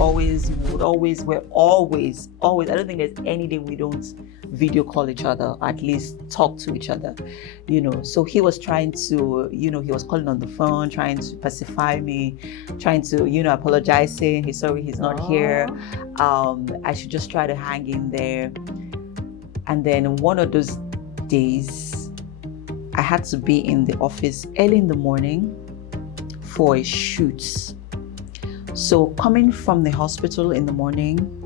we're always, I don't think there's any day we don't video call each other, at least talk to each other, So he was trying to, he was calling on the phone, trying to pacify me, trying to, apologize, saying he's sorry he's not here. I should just try to hang in there. And then one of those days, I had to be in the office early in the morning for a shoot. So coming from the hospital in the morning,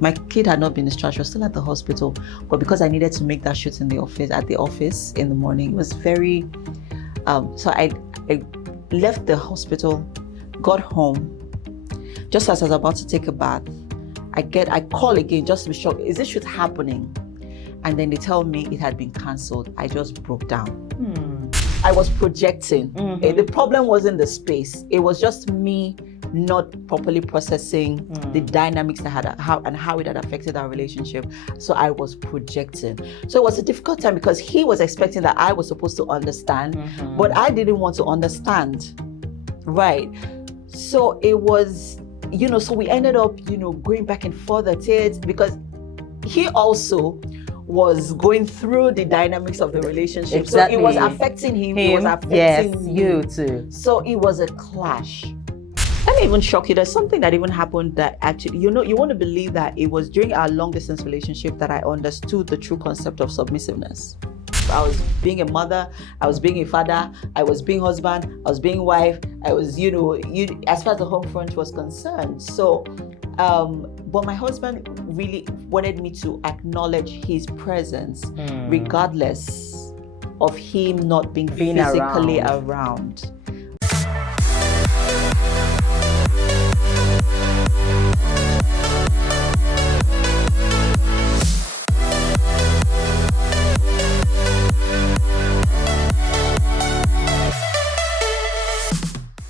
my kid had not been discharged, she was still at the hospital, but because I needed to make that shoot at the office in the morning, it was very, so I left the hospital, got home. Just as I was about to take a bath, I call again just to be sure, is this shoot happening? And then they tell me it had been cancelled. I just broke down. I was projecting. The problem wasn't the space. It was just me not properly processing the dynamics that how it had affected our relationship. So I was projecting. So it was a difficult time because he was expecting that I was supposed to understand, but I didn't want to understand. Right. So it was, so we ended up, going back and forth at it because he also was going through the dynamics of the relationship. Exactly. So it was affecting him. It was affecting me. You too. So it was a clash. Let me even shock you. There's something that even happened that actually, you want to believe that it was during our long distance relationship that I understood the true concept of submissiveness. I was being a mother, I was being a father, I was being husband, I was being wife, I was, as far as the home front was concerned. So, but my husband really wanted me to acknowledge his presence, regardless of him not being physically around.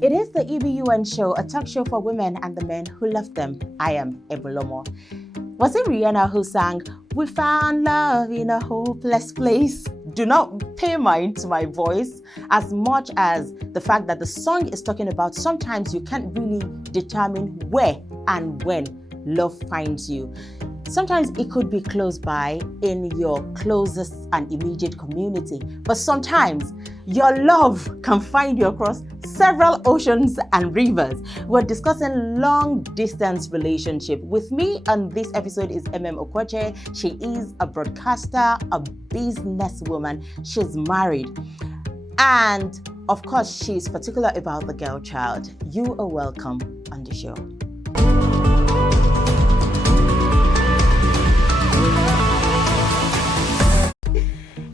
It is the E.B.U.N show, a talk show for women and the men who left them. I am Ebunlomo. Was it Rihanna who sang, "We found love in a hopeless place"? Do not pay mind to my voice as much as the fact that the song is talking about sometimes you can't really determine where and when love finds you. Sometimes it could be close by in your closest and immediate community, but sometimes your love can find you across several oceans and rivers. We're discussing long distance relationship. With me on this episode is Emem Okwoche. She is a broadcaster, a businesswoman. She's married. And of course, she's particular about the girl child. You are welcome on the show.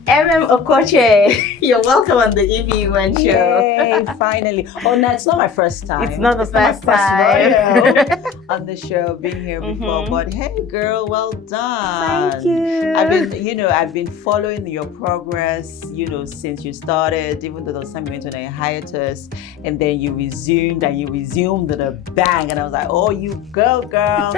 Emem Okwoche, you're welcome on the E.B.U.N show. Yay, finally. Oh, no, it's not my first time. It's not the first time on the show, been here before. But hey, girl, well done. Thank you. I've been following your progress, since you started, even though there was time you went on a hiatus, and then you resumed with a bang. And I was like, oh, you go, girl.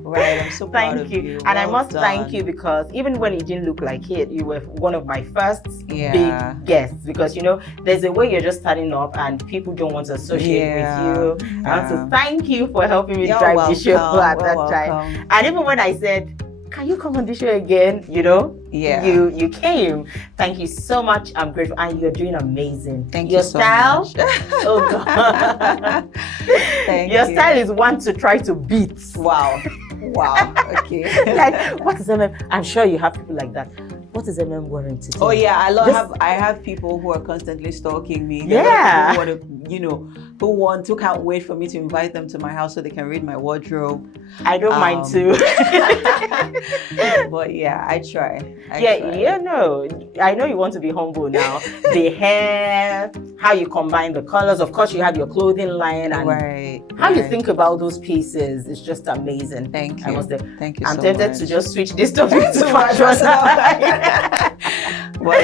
Right, I'm so proud of you. And I must thank you because even when it didn't look like it, you were one of my first big guests because there's a way you're just starting up and people don't want to associate with you. I want to thank you for helping me drive the show at that time. And even when I said, can you come on the show again? You came. Thank you so much. I'm grateful. And you're doing amazing. Thank you so much. Oh God. Your style is one to try to beat. Wow. Okay. Like, what is Emem? I'm sure you have people like that. What is Emem wearing today? Oh yeah, I have people who are constantly stalking me. Yeah. Who can't wait for me to invite them to my house so they can read my wardrobe. I don't mind too. But yeah, I try. I know you want to be humble now. The hair, how you combine the colors. Of course, you have your clothing line and how you think about those pieces. It's just amazing. Thank you. Thank you. I'm tempted to just switch this topic to fashion. But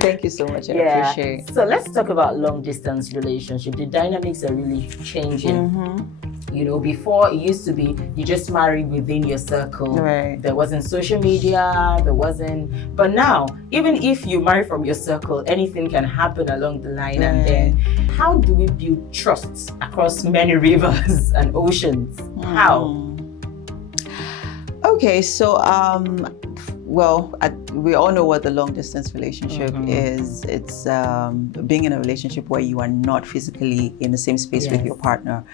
thank you so much. I appreciate it. So let's talk about long distance relationship. The dynamics are really changing. You know, before it used to be you just married within your circle. Right. There wasn't social media, but now, even if you marry from your circle, anything can happen along the line. And then how do we build trust across many rivers and oceans? How? Okay, so we all know what the long distance relationship is. It's being in a relationship where you are not physically in the same space with your partner,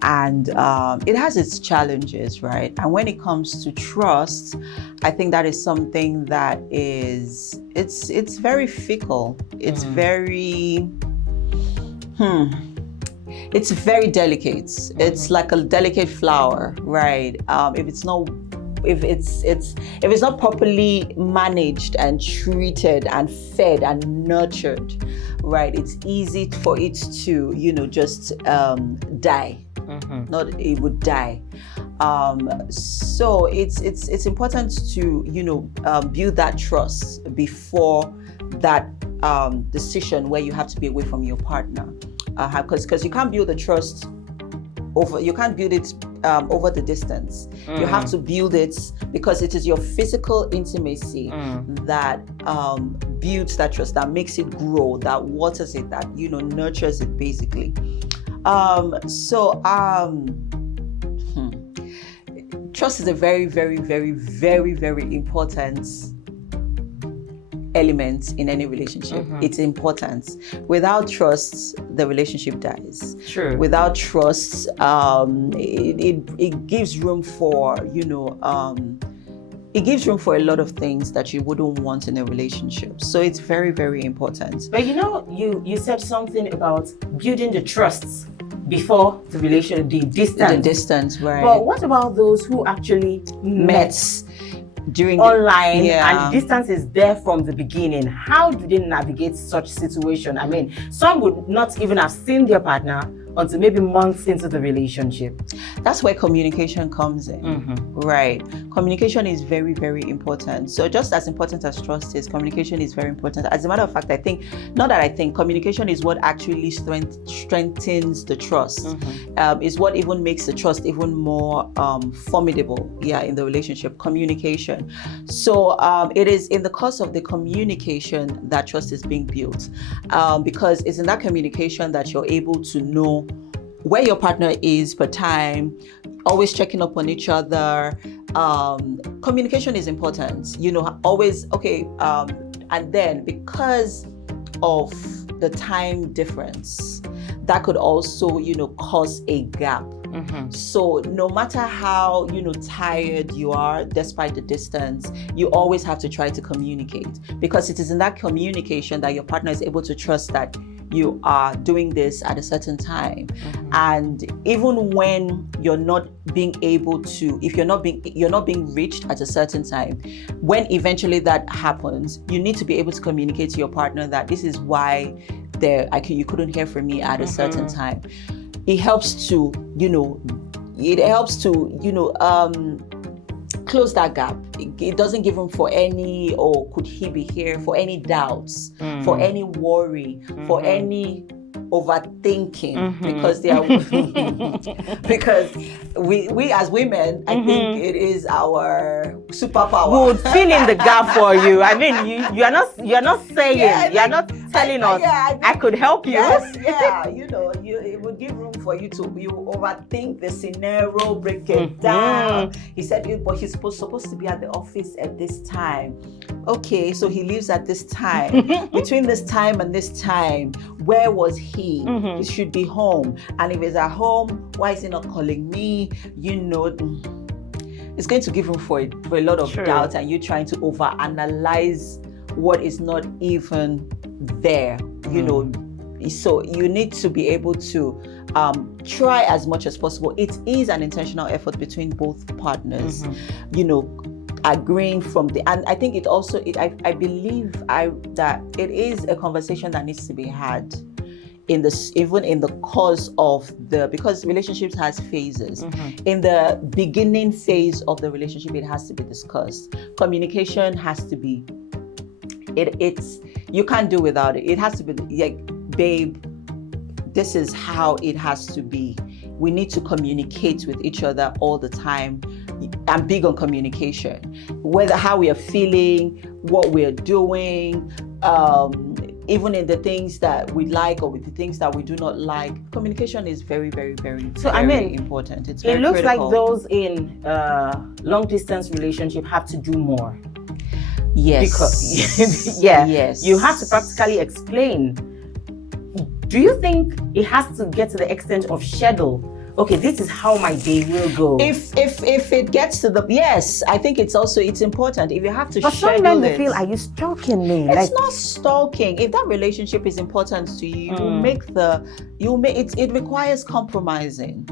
and it has its challenges, right? And when it comes to trust, I think that is something that it's very fickle. It's very it's very delicate. It's like a delicate flower, right? If it's not properly managed and treated and fed and nurtured, right, it's easy for it to, just die. Not it would die. So it's important to build that trust before that decision where you have to be away from your partner, because you can't build the trust over the distance. You have to build it because it is your physical intimacy that builds that trust, that makes it grow, that waters it, that nurtures it basically. Trust is a very, very, very, very, very important element in any relationship. It's important. Without trust, the relationship dies. True. Without trust, it gives room for it gives room for a lot of things that you wouldn't want in a relationship. So it's very, very important. But you said something about building the trusts before the distance, right? But what about those who actually met during online and the distance is there from the beginning? How do they navigate such situation? I mean, some would not even have seen their partner until maybe months into the relationship. That's where communication comes in, right? Communication is very, very important. So just as important as trust is, communication is very important. As a matter of fact, communication is what actually strengthens the trust. Is what even makes the trust even more formidable, in the relationship, communication. So it is in the course of the communication that trust is being built, because it's in that communication that you're able to know where your partner is per time, always checking up on each other. Communication is important, always, and then because of the time difference, that could also, cause a gap. So no matter how, tired you are, despite the distance, you always have to try to communicate, because it is in that communication that your partner is able to trust that you are doing this at a certain time. And even when you're not being able to, if you're not being reached at a certain time, when eventually that happens, you need to be able to communicate to your partner that this is why you couldn't hear from me at a certain time. It helps to, close that gap. It doesn't give room for any, could he be here, for any doubts, for any worry, for any overthinking, because they are because we as women, I think it is our superpower. We would fill in the gap for you. I mean, you're not saying, you're not telling us I could help you. Yes, it would give room for you to overthink the scenario, break it down. He said, but he's supposed to be at the office at this time. Okay, so he leaves at this time. Between this time and this time, where was he? He should be home. And if he's at home, why is he not calling me? It's going to give room for a lot of doubt, and you trying to overanalyze what is not even there. So you need to be able to try as much as possible. It is an intentional effort between both partners. Agreeing and I think I believe that it is a conversation that needs to be had even in the course of because relationships has phases. In the beginning phase of the relationship, it has to be discussed. Communication has to be, you can't do without it. It has to be like, babe, this is how it has to be. we need to communicate with each other all the time. I'm big on communication, whether how we are feeling, what we're doing, even in the things that we like or with the things that we do not like. Communication is very, very, very, very important. It's very looks critical. like those in long distance relationship have to do more. Yes. Because yes. You have to practically explain. Do you think it has to get to the extent of schedule? Okay, this is how my day will go. If it gets to the, yes, I think it's important. If you have to schedule it. But some men feel, are you stalking me? It's not stalking. If that relationship is important to you, it requires compromising.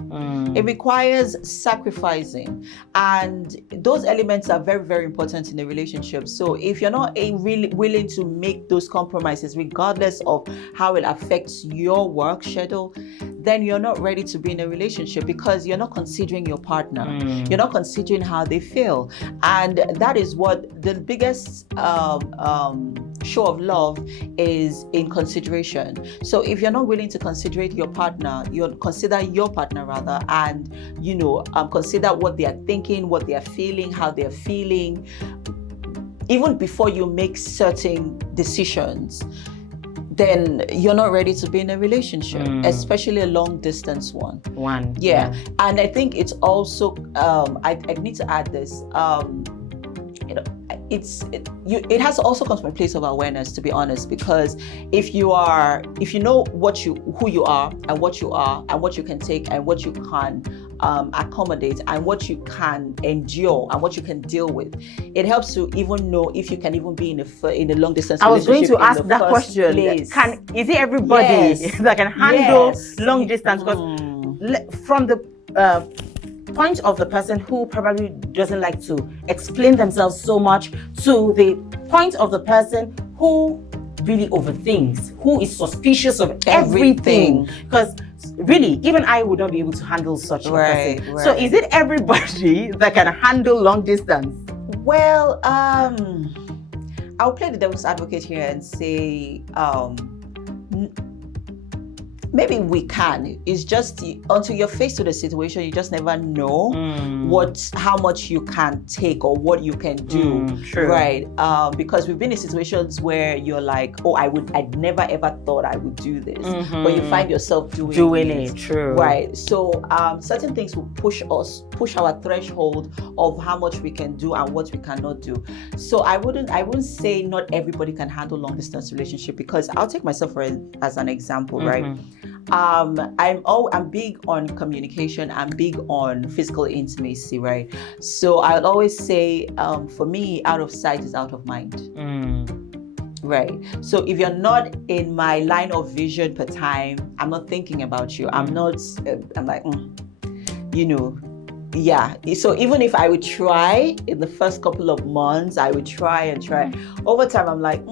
It requires sacrificing. And those elements are very, very important in a relationship. So if you're not really willing to make those compromises, regardless of how it affects your work schedule, then you're not ready to be in a relationship, because you're not considering your partner. You're not considering how they feel. And that is what the biggest show of love is, in consideration. So if you're not willing to consider your partner, consider your partner rather, and consider what they are thinking, what they are feeling, how they are feeling, even before you make certain decisions, then you're not ready to be in a relationship, especially a long distance one. Yeah. And I think it's also, I need to add this, it has to also come from a place of awareness, to be honest, because if you know who you are and what you can take and what you can accommodate and what you can endure and what you can deal with, it helps to even know if you can even be in a long distance relationship. I was going to ask that question. Is it everybody that can handle long distance? Because from the point of the person who probably doesn't like to explain themselves so much, to the point of the person who really overthinks, who is suspicious of everything. Because really, even I would not be able to handle such a person. Right. So is it everybody that can handle long distance? Well, I'll play the devil's advocate here and say, maybe we can. It's just until you're faced with a situation, you just never know how much you can take or what you can do. True. Right? Because we've been in situations where you're like, oh, I'd never ever thought I would do this, but you find yourself doing it. True. Right. So certain things will push our threshold of how much we can do and what we cannot do. So I wouldn't say not everybody can handle long distance relationship, because I'll take myself as an example, right? I'm big on communication. I'm big on physical intimacy, right? So I would always say, for me, out of sight is out of mind. Right. So if you're not in my line of vision per time, I'm not thinking about you. I'm like, yeah. So even if I would try in the first couple of months, I would try and try. Over time, I'm like,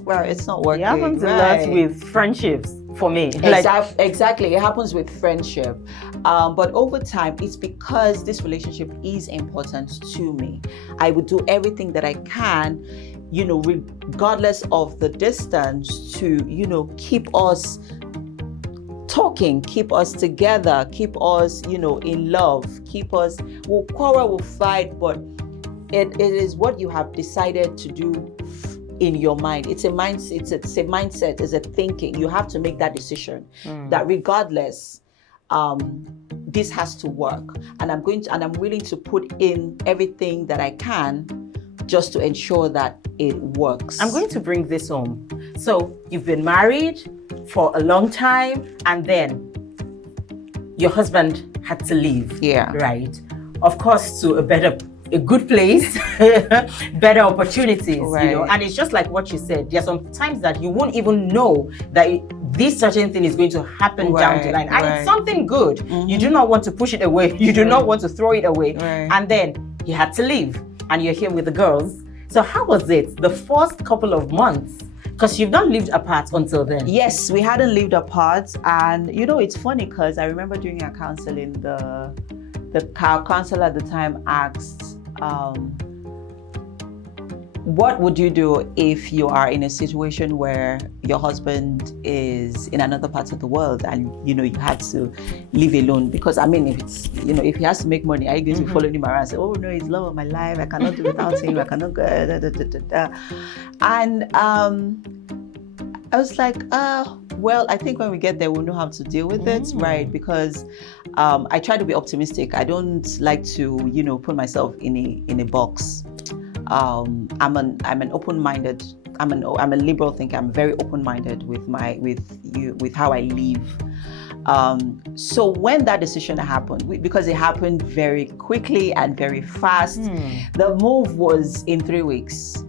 well, it's not working. It happens a lot with friendships for me. Exactly. It happens with friendship. But over time, it's because this relationship is important to me. I would do everything that I can, regardless of the distance, to, keep us talking, keep us together, keep us, in love, we'll quarrel, we'll fight, but it is what you have decided to do in your mind. It's a mindset, it's a thinking. You have to make that decision that regardless, this has to work. And I'm willing to put in everything that I can just to ensure that it works. I'm going to bring this home. So you've been married for a long time, and then your husband had to leave. Yeah. Right. Of course, to a good place, better opportunities, right. And it's just like what you said. There are some times that you won't even know that this certain thing is going to happen down the line. And it's something good. You do not want to push it away. You do not want to throw it away. And then he had to leave, and you're here with the girls. So how was it the first couple of months? Because you've not lived apart until then. Yes, we hadn't lived apart. And it's funny because I remember during our counseling, the counselor at the time asked, What would you do if you are in a situation where your husband is in another part of the world and you have to live alone? Because I mean, if it's if he has to make money, are you going to follow him around and say, "Oh no, he's love of my life. I cannot do without him. I cannot go." Da, da, da, da, da. And I was like, well, I think when we get there, we'll know how to deal with it, right? Because I try to be optimistic. I don't like to put myself in a box. I'm an open-minded. I'm a liberal thinker. I'm very open-minded with how I live. So when that decision happened, because it happened very quickly and very fast, the move was in 3 weeks.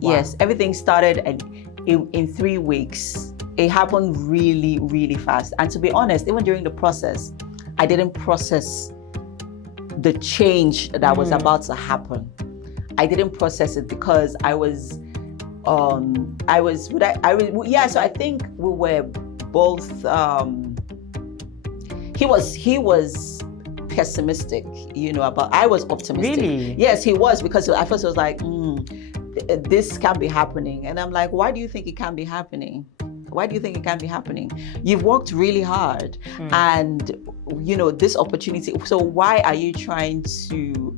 Wow. Yes, everything started in 3 weeks. It happened really, really fast. And to be honest, even during the process, I didn't process the change that was about to happen. I didn't process it because I was so I think we were both he was pessimistic, about. I was optimistic. Really? Yes, he was, because at first I was like, this can't be happening. And I'm like, why do you think it can't be happening? Why do you think it can't be happening? You've worked really hard and this opportunity. So why are you trying to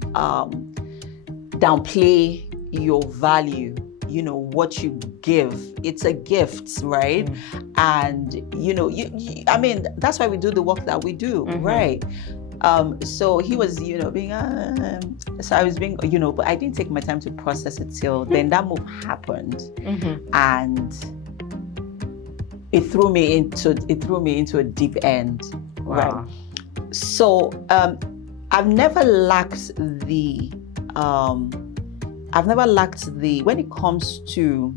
downplay your value? What you give, it's a gift, right? And I mean, that's why we do the work that we do, right? So he was being so I was being but I didn't take my time to process it till then that move happened. And it threw me into a deep end. Wow. Right? So I've never lacked the when it comes to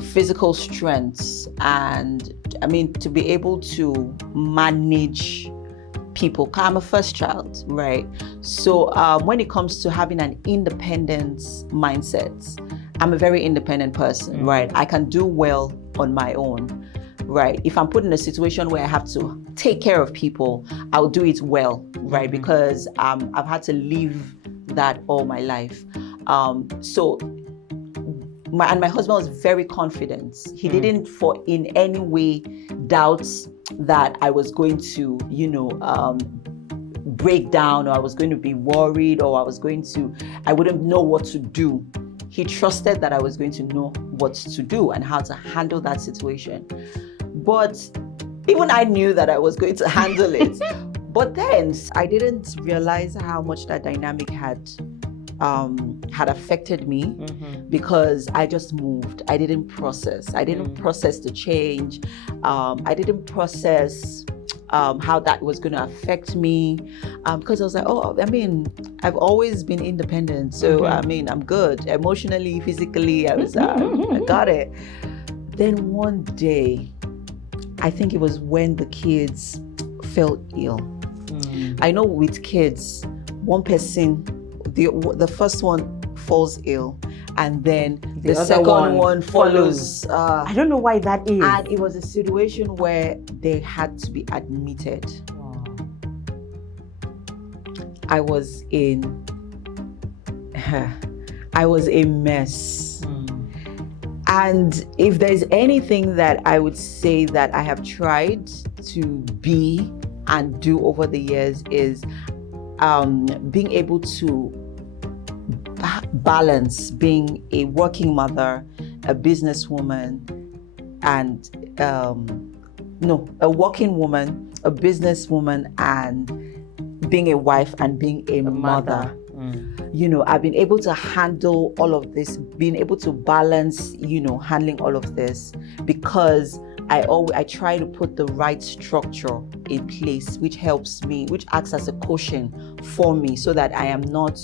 physical strength, and I mean to be able to manage people. I'm a first child, right? So when it comes to having an independent mindset, I'm a very independent person, right? I can do well on my own, right? If I'm put in a situation where I have to take care of people, I'll do it well, right? Because I've had to live that all my life. So my husband was very confident. He didn't in any way doubt that I was going to, break down, or I was going to be worried, or I wouldn't know what to do. He trusted that I was going to know what to do and how to handle that situation. But even I knew that I was going to handle it. But then I didn't realize how much that dynamic had affected me, because I just moved. I didn't process the change. I didn't process how that was going to affect me, because I was like, I mean, I've always been independent, so I mean, I'm good emotionally, physically. I got it. Then one day, I think it was when the kids fell ill. I know with kids, one person, the first one falls ill, and then the second one follows. I don't know why that is. And it was a situation where they had to be admitted. Wow. I was a mess. And if there's anything that I would say that I have tried to be and do over the years, is being able to balance being a working mother, a businesswoman, and a working woman, a businesswoman, and being a wife and being a mother. I've been able to handle all of this, being able to balance, handling all of this, because I try to put the right structure in place, which helps me, which acts as a cushion for me, so that I am not,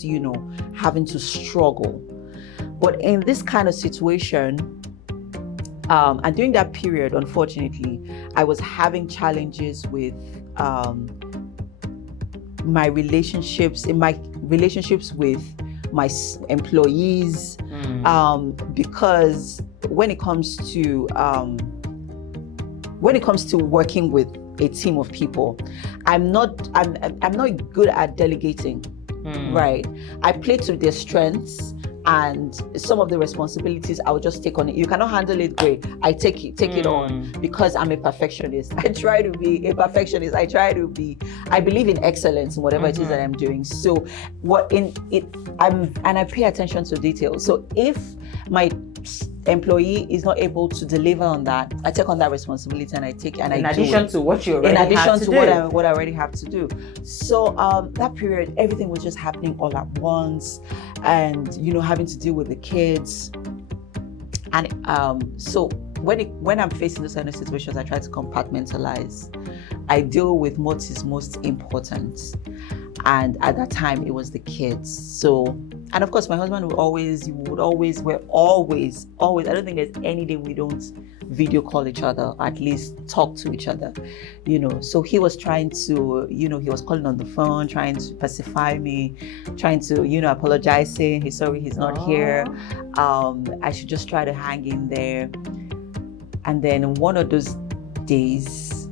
having to struggle. But in this kind of situation, and during that period, unfortunately, I was having challenges with my relationships with my employees, because when it comes to working with a team of people, I'm not good at delegating. Right? I play to their strengths, and some of the responsibilities I will just take on it. You cannot handle it, great. I take it on, because I'm a perfectionist. I try to be a perfectionist. I believe in excellence in whatever it is that I'm doing. So I pay attention to details. So if my employee is not able to deliver on that, I take on that responsibility and I take and in I addition do to what you it. already In addition have to to do. what I already have to do. So that period, everything was just happening all at once, and having to deal with the kids. And so when I'm facing those kind of situations, I try to compartmentalize. I deal with what is most important. And at that time, it was the kids. So, and of course, my husband we're always, I don't think there's any day we don't video call each other, at least talk to each other, So he was trying to, he was calling on the phone, trying to pacify me, trying to, apologize, saying he's sorry he's not here. I should just try to hang in there. And then one of those days,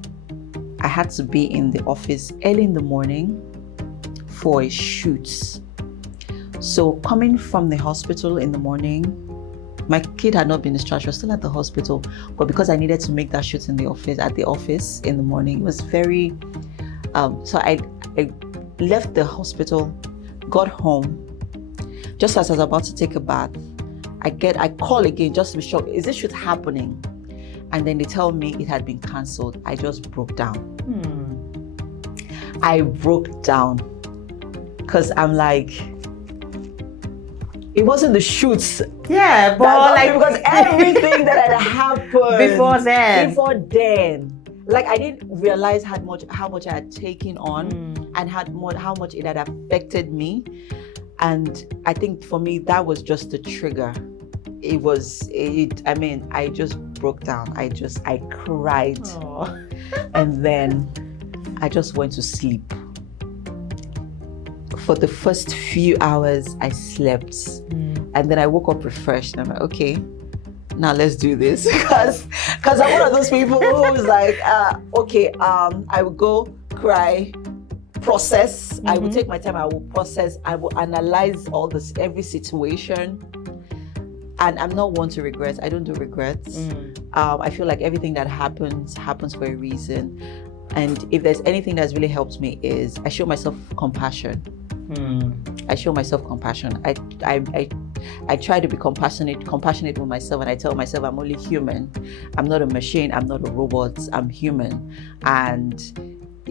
I had to be in the office early in the morning for a shoot. So coming from the hospital in the morning, my kid had not been discharged, she was still at the hospital, but because I needed to make that shoot at the office in the morning, it was very, so I left the hospital, got home. Just as I was about to take a bath, I call again just to be sure, is this shoot happening? And then they tell me it had been cancelled. I just broke down. I broke down because I'm like, it wasn't the shoots. Yeah, but because everything that had happened before then, like I didn't realize how much I had taken on and how much it had affected me. And I think for me, that was just the trigger. I just broke down. I cried. And then I just went to sleep. For the first few hours, I slept. And then I woke up refreshed. And I'm like, okay, now let's do this. Because I'm one of those people who's like, I will go cry, process. I will take my time. I will process. I will analyze every situation. And I'm not one to regret. I don't do regrets. I feel like everything that happens for a reason. And if there's anything that's really helped me is I show myself compassion. I show myself compassion. I try to be compassionate with myself, and I tell myself I'm only human. I'm not a machine. I'm not a robot. I'm human. And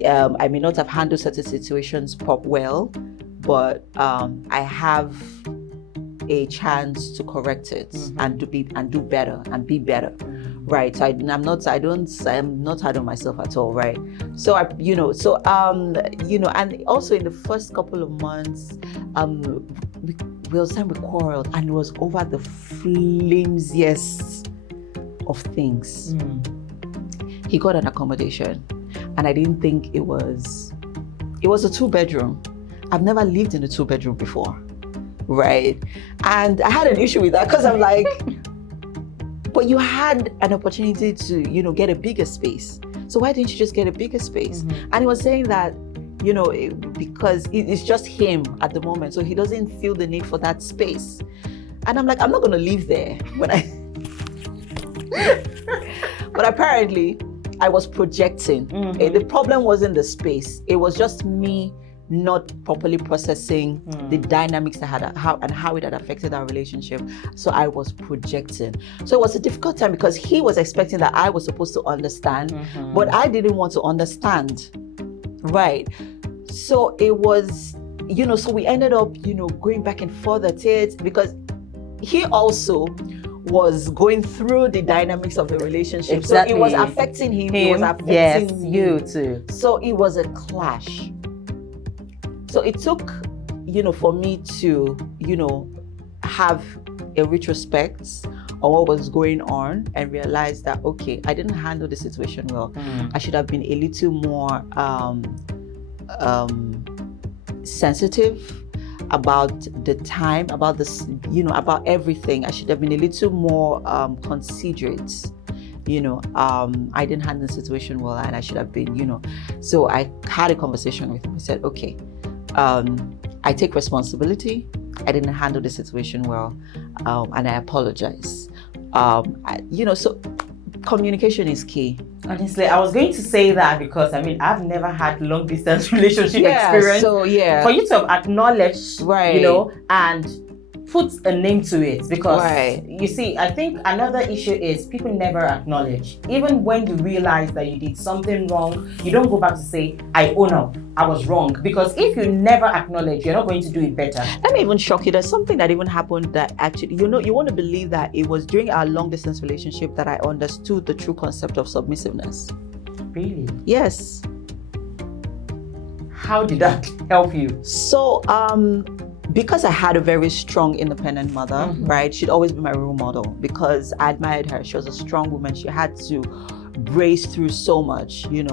I may not have handled certain situations well, but I have a chance to correct it and do better and be better, right? So I'm not hard on myself at all, right? So and also in the first couple of months, we quarreled, and it was over the flimsiest of things. He got an accommodation, and I didn't think it was a 2-bedroom. I've never lived in a 2-bedroom before. Right. And I had an issue with that because I'm like, but you had an opportunity to, get a bigger space. So why didn't you just get a bigger space? And he was saying that, because it's just him at the moment. So he doesn't feel the need for that space. And I'm like, I'm not going to live there but apparently I was projecting. The problem wasn't the space. It was just me not properly processing the dynamics that how it had affected our relationship. So I was projecting. So it was a difficult time because he was expecting that I was supposed to understand, but I didn't want to understand. Right. So it was, so we ended up, going back and forth at it because he also was going through the dynamics of the relationship. Exactly. So it was affecting him. It was affecting me. You too. So it was a clash. So it took, for me to, have a retrospect on what was going on and realize that, okay, I didn't handle the situation well. I should have been a little more sensitive about the time, about this, about everything. I should have been a little more considerate. I didn't handle the situation well, and I should have been, So I had a conversation with him. I said, okay, I take responsibility. I didn't handle the situation well, and I apologize. So communication is key. Honestly, I was going to say that because I've never had long distance relationship experience. So for you to acknowledge, right, and put a name to it, because right, you see, I think another issue is people never acknowledge. Even when you realize that you did something wrong, you don't go back to say, I own up, I was wrong. Because if you never acknowledge, you're not going to do it better. Let me even shock you. There's something that even happened that actually, you want to believe that it was during our long distance relationship that I understood the true concept of submissiveness. Really? Yes. How did that help you? So, because I had a very strong, independent mother, right? She'd always be my role model because I admired her. She was a strong woman. She had to brace through so much, being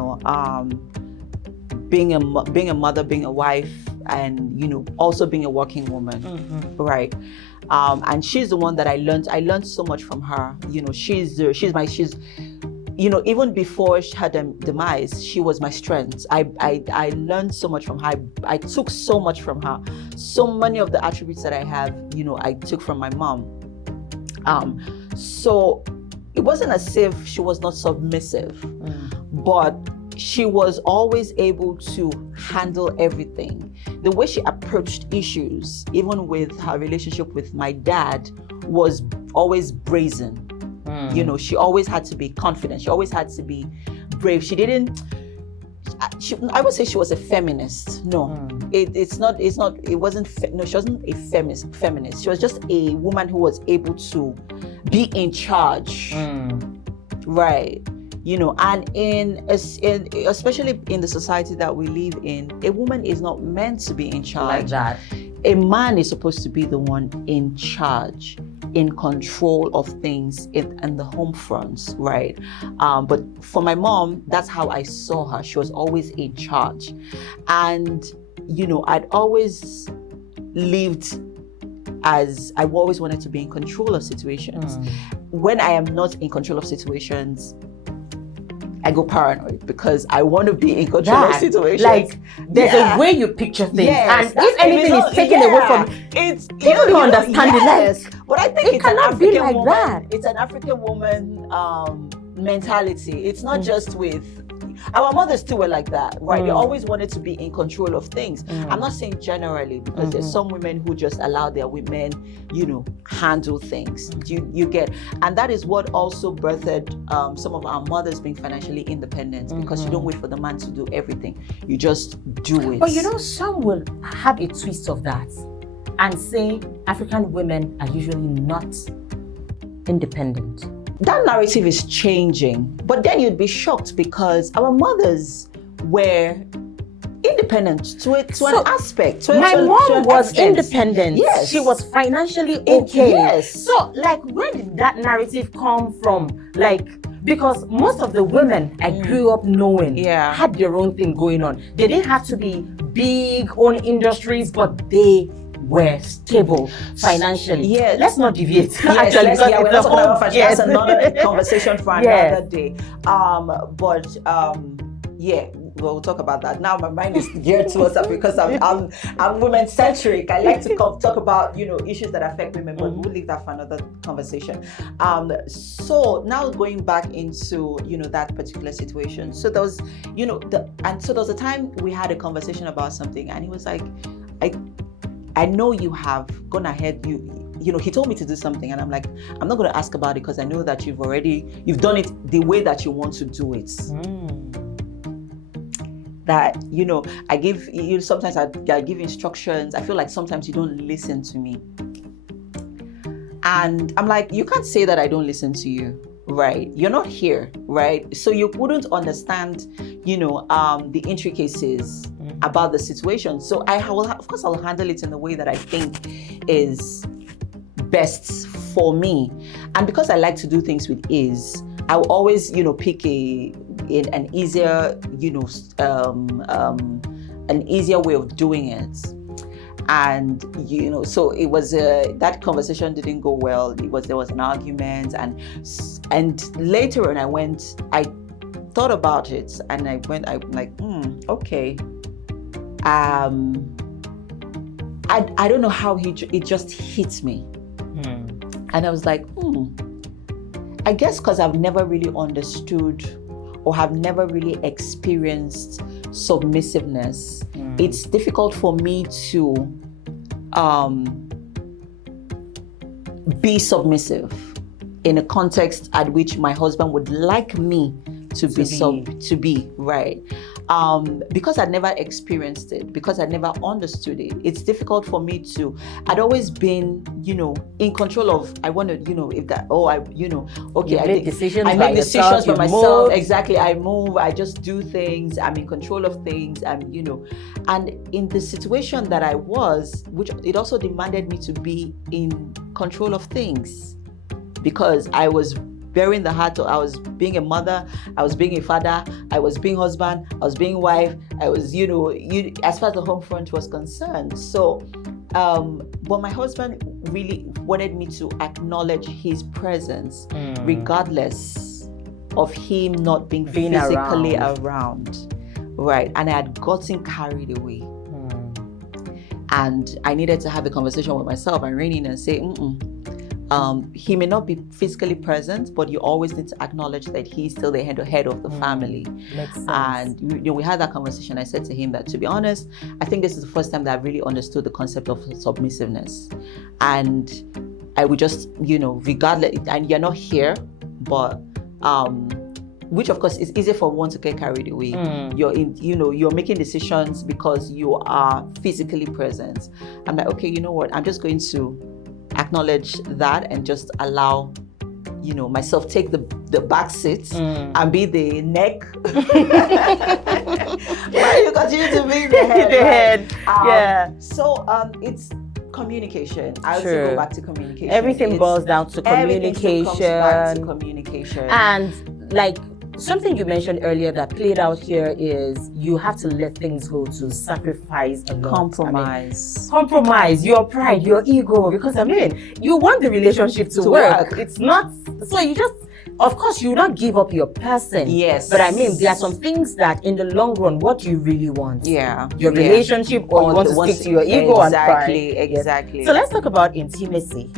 a mother, being a wife, and also being a working woman, right? And she's the one that I learned so much from her. Even before her demise, she was my strength. I learned so much from her. I took so much from her. So many of the attributes that I have, I took from my mom. So it wasn't as if she was not submissive, but she was always able to handle everything. The way she approached issues, even with her relationship with my dad, was always brazen. She always had to be confident. She always had to be brave. I would say she was a feminist. No, she wasn't a feminist. She was just a woman who was able to be in charge. Right. And especially in the society that we live in, a woman is not meant to be in charge. Like that. A man is supposed to be the one in charge, in control of things in the home fronts, right? But for my mom, that's how I saw her. She was always in charge. And, I'd always lived as I always wanted to be in control of situations. When I am not in control of situations, I go paranoid because I want to be in control of situations. Like, there's a way you picture things. And if anything is taken away from it, you don't understand it. But I think it cannot be like that. It's an African woman mentality. It's not just with our mothers too were like that, right? They always wanted to be in control of things. I'm not saying generally, because there's some women who just allow their women, handle things. You get, and that is what also birthed some of our mothers being financially independent, because you don't wait for the man to do everything. You just do it. But some will have a twist of that and say African women are usually not independent. That narrative is changing, but then you'd be shocked because our mothers were independent to an aspect. My mom was independent. Yes. She was financially okay. Yes. So, where did that narrative come from? Because most of the women I grew up knowing had their own thing going on. They didn't have to be big own industries, but they were stable financially. Yeah, let's not deviate. Yes, that's another conversation for another day. We'll talk about that. Now my mind is geared towards that because I'm women centric. I like to talk about issues that affect women, but we'll leave that for another conversation. So now going back into that particular situation. So there was there was a time we had a conversation about something, and he was like, I know you have gone ahead. He told me to do something, and I'm like, I'm not going to ask about it because I know that you've done it the way that you want to do it. That I give you sometimes I give instructions. I feel like sometimes you don't listen to me, and I'm like, you can't say that I don't listen to you, right? You're not here, right? So you wouldn't understand, the intricacies about the situation. So of course I'll handle it in the way that I think is best for me. And because I like to do things with ease, I will always pick an easier an easier way of doing it. And so it was that conversation didn't go well. There was an argument, and later when I thought about it, and I'm like, okay. I don't know how it just hit me. And I was like, I guess because I've never really understood or have never really experienced submissiveness, it's difficult for me to be submissive in a context at which my husband would like me to be right. Because I'd never experienced it, because I'd never understood it, it's difficult for me to. I'd always been, in control of. I want to, if that. Okay. I make decisions for myself. Move. Exactly. I move. I just do things. I'm in control of things. And in the situation that I was, which it also demanded me to be in control of things, because I was bearing the heart of, I was being a mother, I was being a father, I was being husband, I was being wife, I was, as far as the home front was concerned. So, but my husband really wanted me to acknowledge his presence, regardless of him not being physically around. Right. And I had gotten carried away. And I needed to have a conversation with myself and rein in and say, he may not be physically present, but you always need to acknowledge that he's still the head of the family. Makes sense. And we had that conversation. I said to him that, to be honest, I think this is the first time that I really understood the concept of submissiveness. And I would just, regardless, and you're not here, but which of course is easier for one to get carried away. You're making decisions because you are physically present. I'm like, okay, you know what? I'm just going to acknowledge that and just allow myself take the back seat and be the neck while you continue to be the head. So it's communication. I also go back to communication. Everything boils down to communication. Comes back to communication. And like something you mentioned earlier that played out here is you have to let things go to sacrifice a lot. Compromise your pride, your ego, because you want the relationship to work. It's not, so you just, of course, you will not give up your person. Yes. But there are some things that in the long run, what do you really want? Yeah. Your relationship, or you want to stick to your ego and pride. Exactly. So let's talk about intimacy.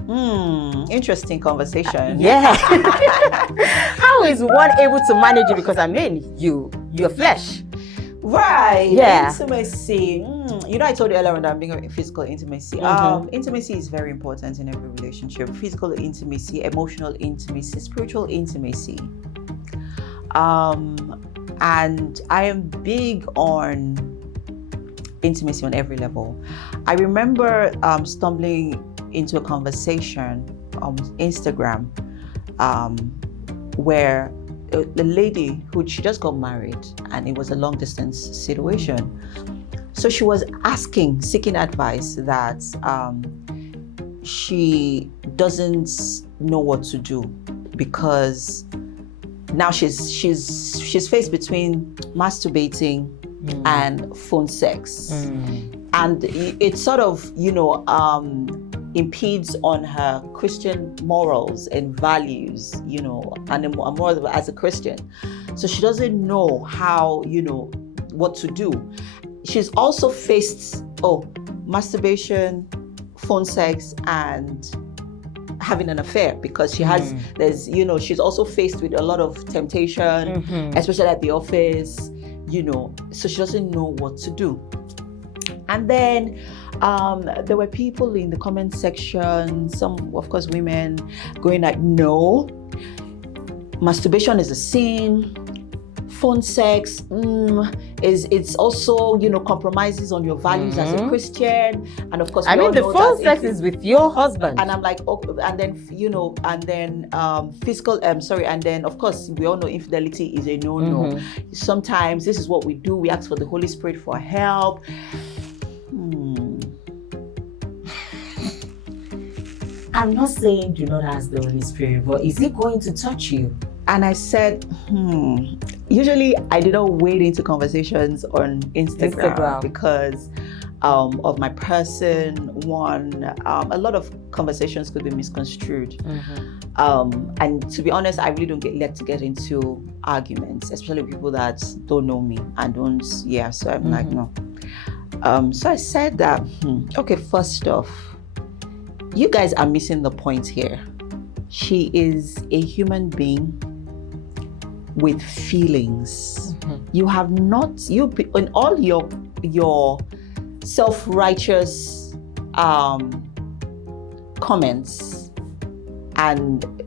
Interesting conversation. Yeah. How is one able to manage it? Because your flesh. Right. Yeah. Intimacy. I told you earlier on that I'm being physical intimacy. Intimacy is very important in every relationship. Physical intimacy, emotional intimacy, spiritual intimacy. And I am big on intimacy on every level. I remember stumbling into a conversation on Instagram where the lady she just got married, and it was a long distance situation. So she was seeking advice that she doesn't know what to do, because now she's faced between masturbating and phone sex, and it sort of impedes on her Christian morals and values, and more as a Christian. So she doesn't know how, what to do. She's also faced masturbation, phone sex, and having an affair, because she has she's also faced with a lot of temptation, especially at the office, so she doesn't know what to do. And then there were people in the comment section, some of course women, going like, no, masturbation is a sin, phone sex it's also compromises on your values as a Christian. And of course the phone sex is with your husband. And I'm like, and then physical and then of course we all know infidelity is a no. Sometimes this is what we do, we ask for the Holy Spirit for help. I'm not saying do not ask the Holy Spirit, but is it going to touch you? And I said, Usually I do not wade into conversations on Instagram. Because of my person. One, a lot of conversations could be misconstrued. And to be honest, I really don't get into arguments, especially with people that don't know me and don't, so I'm like, no. So I said that, okay, first off, you guys are missing the point here. She is a human being with feelings. You have not, in all your self-righteous comments and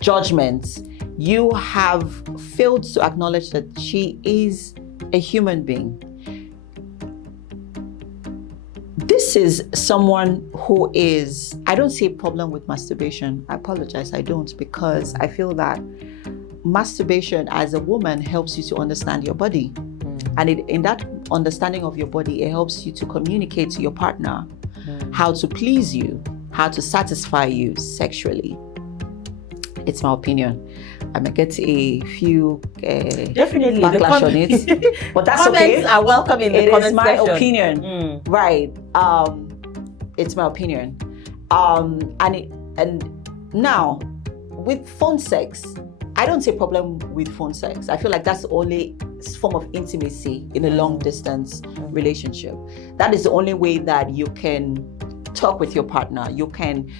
judgments, you have failed to acknowledge that she is a human being. This is someone who is, I don't see a problem with masturbation. I apologize, I don't, because I feel that masturbation as a woman helps you to understand your body. And in that understanding of your body, it helps you to communicate to your partner how to please you, how to satisfy you sexually. It's my opinion. I might get a few definitely backlash on it, but that's comments okay. are welcome in the comment section. It is my opinion, right? It's my opinion. And now with phone sex, I don't see a problem with phone sex. I feel like that's the only form of intimacy in a long distance relationship. That is the only way that you can talk with your partner. You can,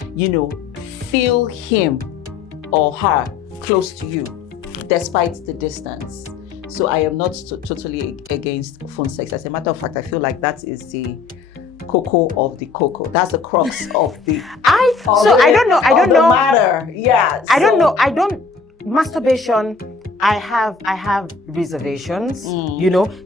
feel him or her close to you despite the distance. So I am not totally against phone sex. As a matter of fact, I feel like that is the cocoa of the cocoa. That's the crux of the I don't know matter. Yeah. Masturbation, I have reservations.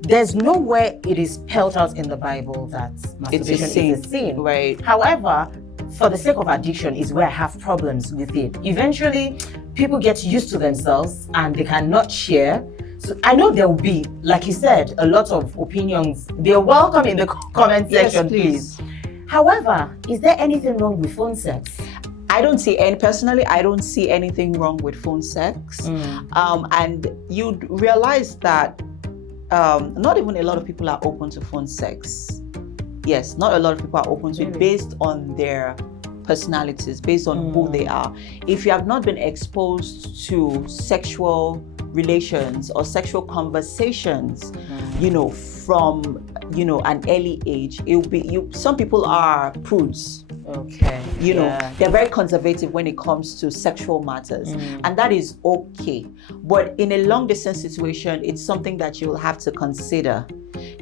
There's nowhere it is spelled out in the Bible that masturbation is a sin. Right. However, for the sake of addiction is where I have problems with it. Eventually, people get used to themselves and they cannot share. So I know there will be, like you said, a lot of opinions. They're welcome in the comment section, please. However, is there anything wrong with phone sex? Personally, I don't see anything wrong with phone sex. And you'd realize that not even a lot of people are open to phone sex. Yes, not a lot of people are open to it based on their personalities, based on who they are. If you have not been exposed to sexual relations or sexual conversations, from an early age, it will be some people are prudes. Okay. They're very conservative when it comes to sexual matters, and that is okay. But in a long distance situation, it's something that you will have to consider.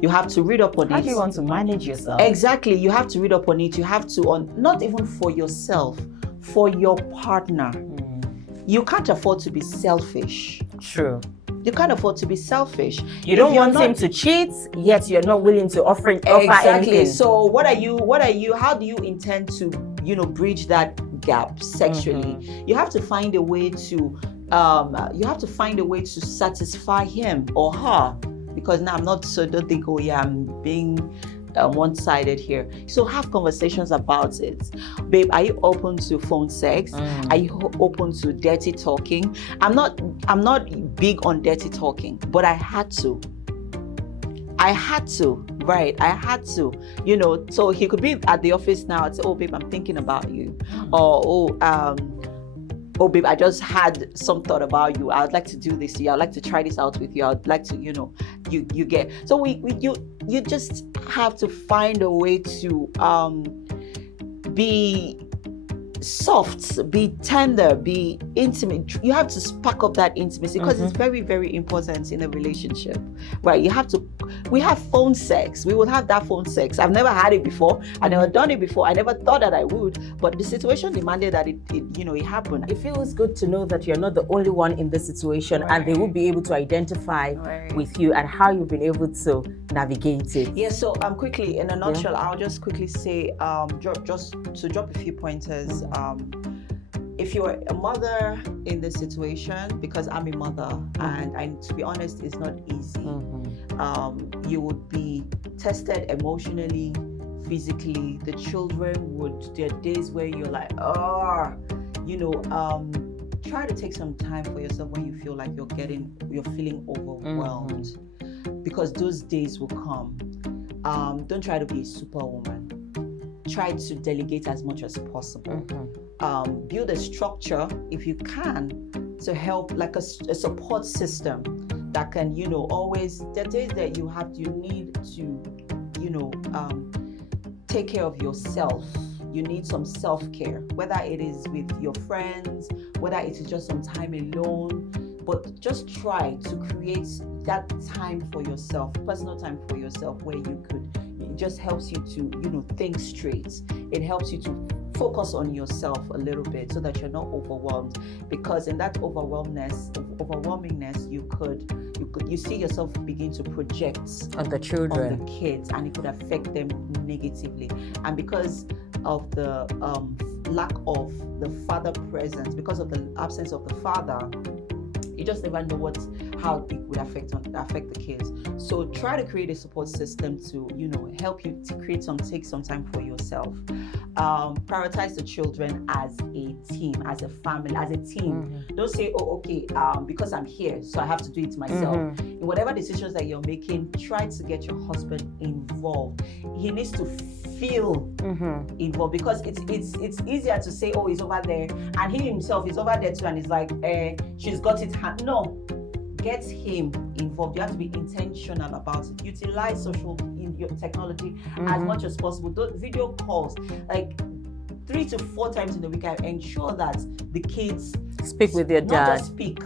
You have to read up on it. How do you want to manage yourself? Exactly. You have to read up on it. You have to, not even for yourself, for your partner. You can't afford to be selfish. True. You can't afford to be selfish. You don't want him to cheat, yet you're not willing to offer exactly. anything. So how do you intend to, bridge that gap sexually? You have to find a way to satisfy him or her. Because now I'm not, so don't think, I'm being one-sided here. So have conversations about it. Babe, are you open to phone sex? Are you open to dirty talking? I'm not big on dirty talking, but I had to, right? I had to, so he could be at the office now and say, oh babe, I'm thinking about you. Or, oh babe, I just had some thought about you. I would like to do this to you. I'd like to try this out with you. I'd like to, you get. So you just have to find a way to be soft, be tender, be intimate. You have to spark up that intimacy because it's very, very important in a relationship, right? We have phone sex. We will have that phone sex. I've never had it before. I've never done it before. I never thought that I would, but the situation demanded that it happened. It feels good to know that you're not the only one in this situation, and they will be able to identify with you and how you've been able to navigate it. Yeah, so quickly, in a nutshell, I'll just quickly say, just to drop a few pointers. If you're a mother in this situation, because I'm a mother, and to be honest, it's not easy. You would be tested emotionally, physically. The children there are days where you're like, try to take some time for yourself when you feel like you're feeling overwhelmed, because those days will come. Don't try to be a superwoman. Try to delegate as much as possible. Build a structure, if you can, to help, like a support system that can, always, the days that you need to, take care of yourself. You need some self-care, whether it is with your friends, whether it is just some time alone, but just try to create that time for yourself, personal time for yourself, where you could, it just helps you to, think straight. It helps you to focus on yourself a little bit so that you're not overwhelmed, because in that overwhelmingness, you see yourself begin to project on the children, on the kids, and it could affect them negatively. And because of the lack of the father presence, because of the absence of the father, you just never know how it would affect the kids. So try to create a support system to help you to take some time for yourself. Prioritize the children as a team, as a family, as a team. Don't say, because I'm here, so I have to do it myself. In whatever decisions that you're making, try to get your husband involved. He needs to feel involved, because it's easier to say, oh, he's over there, and he himself is over there too, and he's like, she's got it. No, get him involved. You have to be intentional about it. Utilize social technology as much as possible. Those video calls, like 3 to 4 times in a week, I ensure that the kids speak with their dad. Not just speak,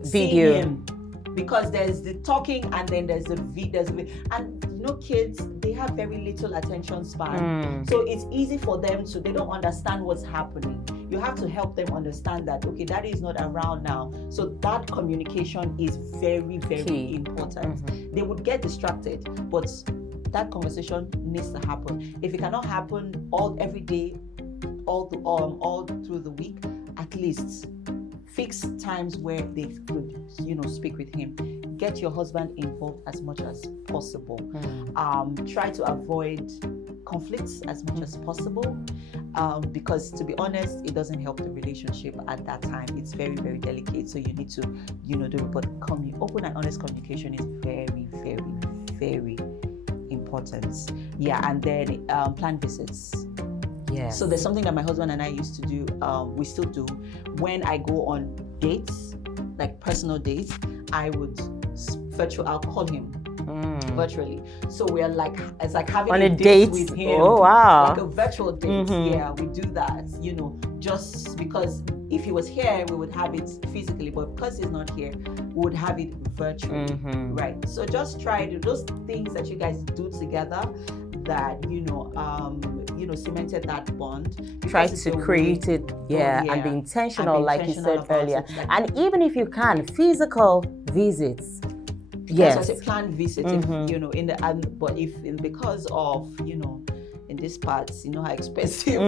video. See him. Because there's the talking and then there's the video. And kids, they have very little attention span. So it's easy for them they don't understand what's happening. You have to help them understand that, okay, daddy is not around now. So that communication is very, very key. Important. They would get distracted, but that conversation needs to happen. If it cannot happen every day, all through the week, at least fix times where they could, speak with him. Get your husband involved as much as possible. Try to avoid conflicts as much as possible, because to be honest, it doesn't help the relationship at that time. It's very, very delicate. So you need to, do it. But open and honest communication is very, very, very important. Yeah, and then plan visits. Yes. So there's something that my husband and I used to do, we still do. When I go on dates, like personal dates, I would I'll call him virtually. So we're like, it's like having on a date with him. Oh, wow. Like a virtual date. Yeah, we do that, just because if he was here, we would have it physically, but because he's not here, we would have it virtually. Right. So just try to those things that you guys do together that, cemented that bond. Try to create it, and be intentional, like you said earlier. And even if you can, physical visits. Yes. That's a planned visit, because of, in these parts, how expensive,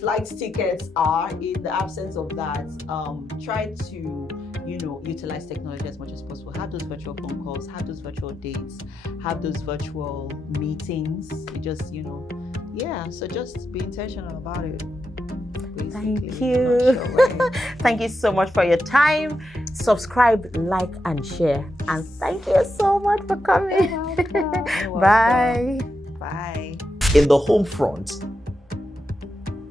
flight tickets are. In the absence of that, try to, utilize technology as much as possible. Have those virtual phone calls, have those virtual dates, have those virtual meetings. So just be intentional about it. Thank you. Thank you so much for your time. Subscribe, like, and share. And thank you so much for coming. Bye. Bye. In the home front,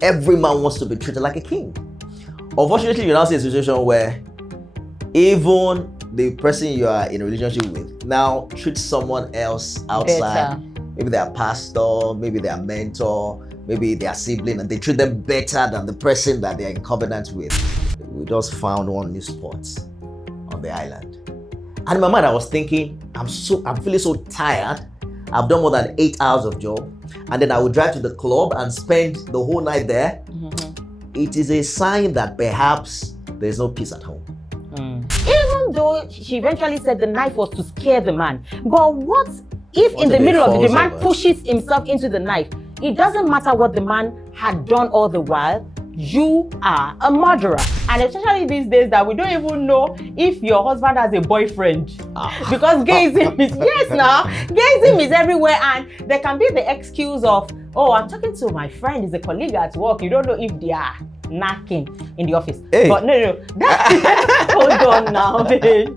every man wants to be treated like a king. Unfortunately, you now see a situation where even the person you are in a relationship with now treats someone else outside. Better. Maybe they are pastor, maybe they are mentor, maybe they are sibling, and they treat them better than the person that they are in covenant with. We just found one new spot on the island. And in my mind, I was thinking, I'm feeling so tired. I've done more than 8 hours of job. And then I would drive to the club and spend the whole night there. It is a sign that perhaps there's no peace at home. Even though she eventually said the knife was to scare the man. But what if in the middle of it, the man pushes himself into the knife? It doesn't matter what the man had done all the while. You are a murderer. And especially these days that we don't even know if your husband has a boyfriend. Because gayism is, gayism is everywhere, and there can be the excuse of, oh, I'm talking to my friend, he's a colleague at work. You don't know if they are knacking in the office. Hey. But no. Hold on now, babe.